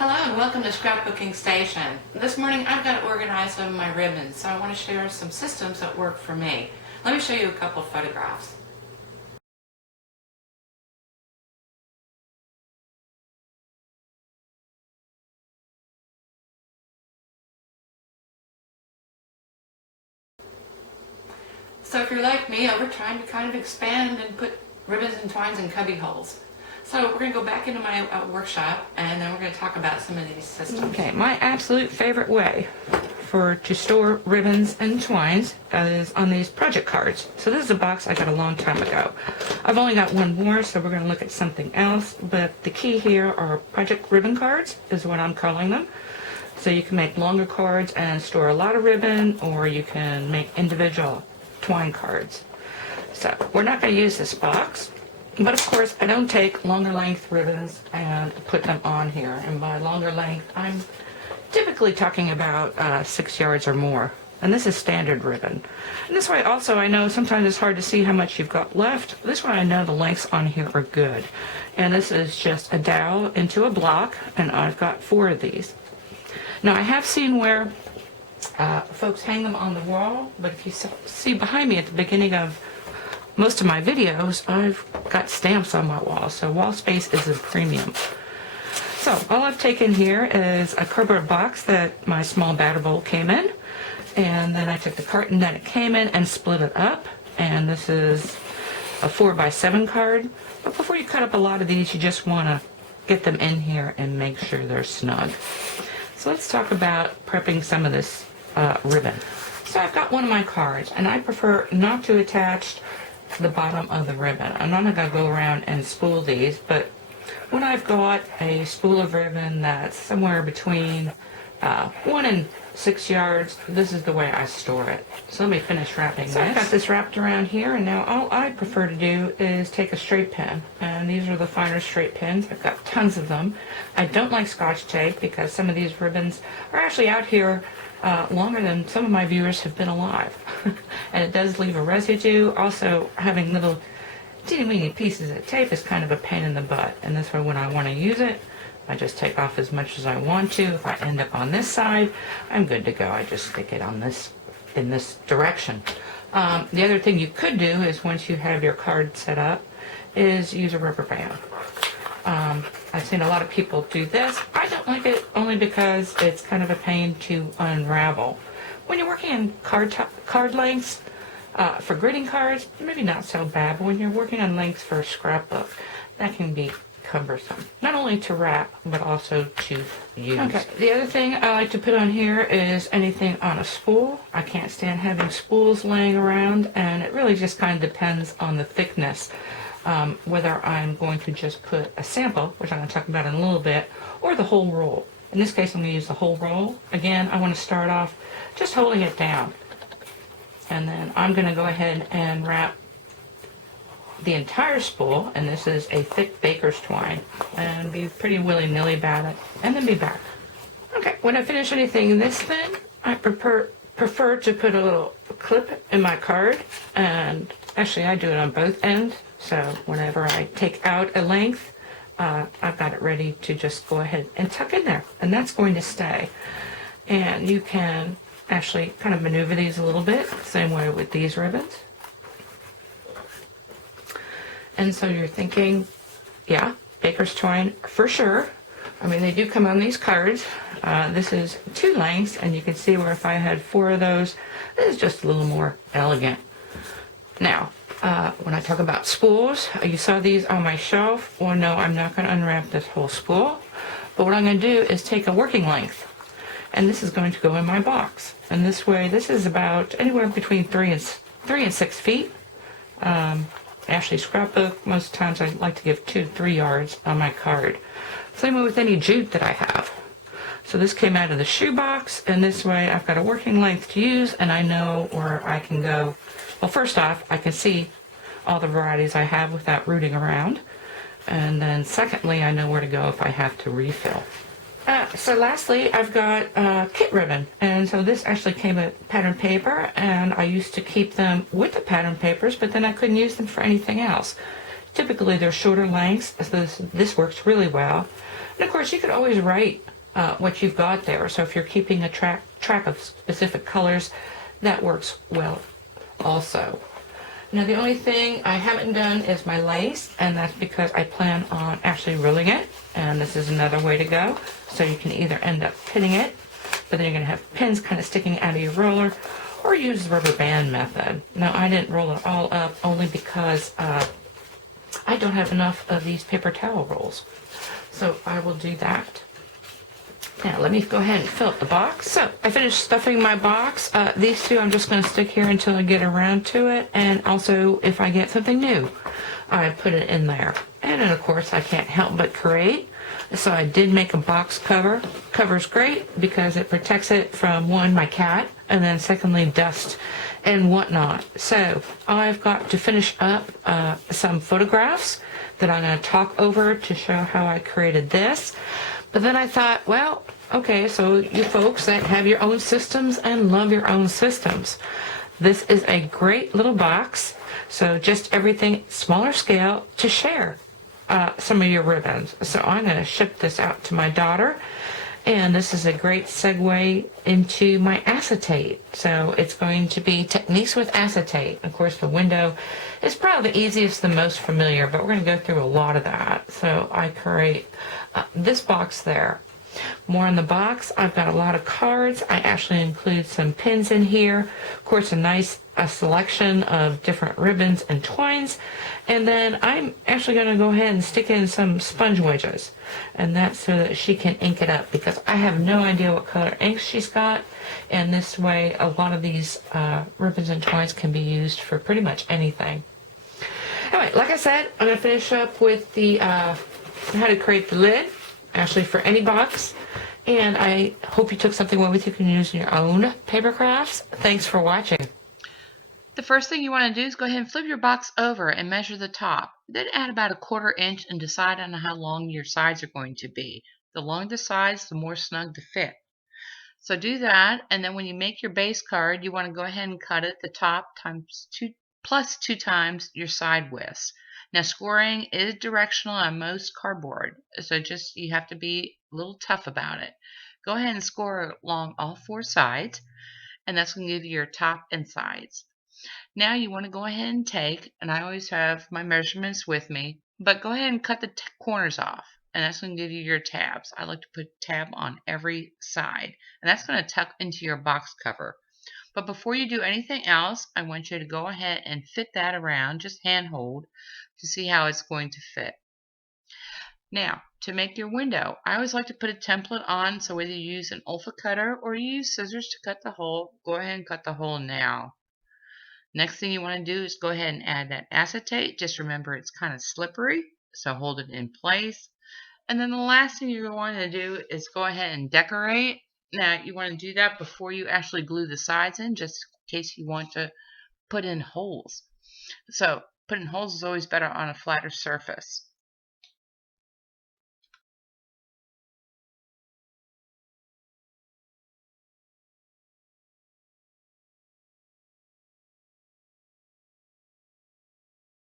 Hello and welcome to Scrapbooking Station. This morning I've got to organize some of my ribbons, so I want to share some systems that work for me. Let me show you a couple photographs. So if you're like me, we're trying to kind of expand and put ribbons and twines in cubby holes. So we're going to go back into my workshop and then we're going to talk about some of these systems. Okay, my absolute favorite way to store ribbons and twines is on these project cards. So this is a box I got a long time ago. I've only got one more, so we're going to look at something else, but the key here are project ribbon cards is what I'm calling them. So you can make longer cards and store a lot of ribbon, or you can make individual twine cards. So we're not going to use this box, but of course I don't take longer length ribbons and put them on here. And by longer length, I'm typically talking about 6 yards or more. And this is standard ribbon. And this way also I know sometimes it's hard to see how much you've got left. This way I know the lengths on here are good. And this is just a dowel into a block, and I've got 4 of these. Now I have seen where folks hang them on the wall, but if you see behind me at the beginning of most of my videos, I've got stamps on my wall, so wall space is a premium. So all I've taken here is a cardboard box that my small batter bowl came in, and then I took the carton that it came in and split it up, and this is a 4x7 card. But before you cut up a lot of these, you just want to get them in here and make sure they're snug. So let's talk about prepping some of this ribbon. So I've got one of my cards, and I prefer not to attach the bottom of the ribbon. I'm not going to go around and spool these, but when I've got a spool of ribbon that's somewhere between 1 and 6 yards, this is the way I store it. So let me finish wrapping this. I've got this wrapped around here, and now all I prefer to do is take a straight pin, and these are the finer straight pins. I've got tons of them. I don't like Scotch tape because some of these ribbons are actually out here longer than some of my viewers have been alive. And it does leave a residue. Also, having little teeny-weeny pieces of tape is kind of a pain in the butt, and this way when I want to use it, I just take off as much as I want to. If I end up on this side, I'm good to go. I just stick it on this in this direction. The other thing you could do is, once you have your card set up, is use a rubber band. I've seen a lot of people do this. I don't like it only because it's kind of a pain to unravel. When you're working in card lengths for greeting cards, maybe not so bad, but when you're working on lengths for a scrapbook, that can be cumbersome. Not only to wrap, but also to use. Okay, the other thing I like to put on here is anything on a spool. I can't stand having spools laying around, and it really just kind of depends on the thickness. Whether I'm going to just put a sample, which I'm going to talk about in a little bit, or the whole roll. In this case, I'm going to use the whole roll. Again, I want to start off just holding it down. And then I'm going to go ahead and wrap the entire spool, and this is a thick baker's twine, and be pretty willy-nilly about it, and then be back. Okay, when I finish anything this thin, I prefer to put a little clip in my card, and actually I do it on both ends, so whenever I take out a length, I've got it ready to just go ahead and tuck in there, and that's going to stay. And you can actually kind of maneuver these a little bit, same way with these ribbons. And so you're thinking, yeah, baker's twine for sure. I mean, they do come on these cards. This is 2 lengths, and you can see where if I had 4 of those, this is just a little more elegant. Now, when I talk about spools, you saw these on my shelf. Well, no, I'm not going to unwrap this whole spool. But what I'm going to do is take a working length, and this is going to go in my box. And this way, this is about anywhere between 3 and 6 feet. Actually, scrapbook, most times I like to give 2 to 3 yards on my card. Same way with any jute that I have. So this came out of the shoebox, and this way I've got a working length to use, and I know where I can go. Well, first off, I can see all the varieties I have without rooting around. And then secondly, I know where to go if I have to refill. So lastly, I've got kit ribbon, and so this actually came with pattern paper, and I used to keep them with the pattern papers, but then I couldn't use them for anything else. Typically they're shorter lengths, so this works really well. And of course, you could always write what you've got there. So if you're keeping a track of specific colors, that works well also. Now the only thing I haven't done is my lace, and that's because I plan on actually rolling it, and this is another way to go. So you can either end up pinning it, but then you're going to have pins kind of sticking out of your roller, or use the rubber band method. Now I didn't roll it all up only because I don't have enough of these paper towel rolls. So I will do that. Now let me go ahead and fill up the box. So I finished stuffing my box. These two I'm just going to stick here until I get around to it. And also if I get something new, I put it in there. And then of course I can't help but create. So I did make a box cover. Cover's great because it protects it from, one, my cat, and then secondly, dust and whatnot. So I've got to finish up some photographs that I'm going to talk over to show how I created this. But then I thought, well, okay, so you folks that have your own systems and love your own systems, this is a great little box. So just everything smaller scale to share some of your ribbons. So I'm going to ship this out to my daughter. And this is a great segue into my acetate. So it's going to be techniques with acetate. Of course, the window is probably the easiest, the most familiar, but we're going to go through a lot of that. So I create this box there. More in the box, I've got a lot of cards. I actually include some pins in here. Of course, a nice selection of different ribbons and twines. And then I'm actually going to go ahead and stick in some sponge wedges. And that's so that she can ink it up, because I have no idea what color ink she's got. And this way, a lot of these ribbons and twines can be used for pretty much anything. Anyway, like I said, I'm going to finish up with the how to create the lid, actually for any box. And I hope you took something away with you can use in your own paper crafts. Thanks for watching. The first thing you want to do is go ahead and flip your box over and measure the top. Then add about 1/4 inch and decide on how long your sides are going to be. The longer the sides, the more snug the fit. So do that, and then when you make your base card, you want to go ahead and cut it the top times 2 plus 2 times your side widths. Now scoring is directional on most cardboard, so just you have to be a little tough about it. Go ahead and score along all 4 sides, and that's going to give you your top and sides. Now you want to go ahead and take, and I always have my measurements with me, but go ahead and cut the corners off, and that's going to give you your tabs. I like to put a tab on every side, and that's going to tuck into your box cover. But before you do anything else, I want you to go ahead and fit that around, just hand hold, to see how it's going to fit. Now, to make your window, I always like to put a template on, so whether you use an Olfa cutter or you use scissors to cut the hole, go ahead and cut the hole now. Next thing you want to do is go ahead and add that acetate. Just remember it's kind of slippery, so hold it in place. And then the last thing you're going to do is go ahead and decorate. Now you want to do that before you actually glue the sides in, just in case you want to put in holes. So putting holes is always better on a flatter surface.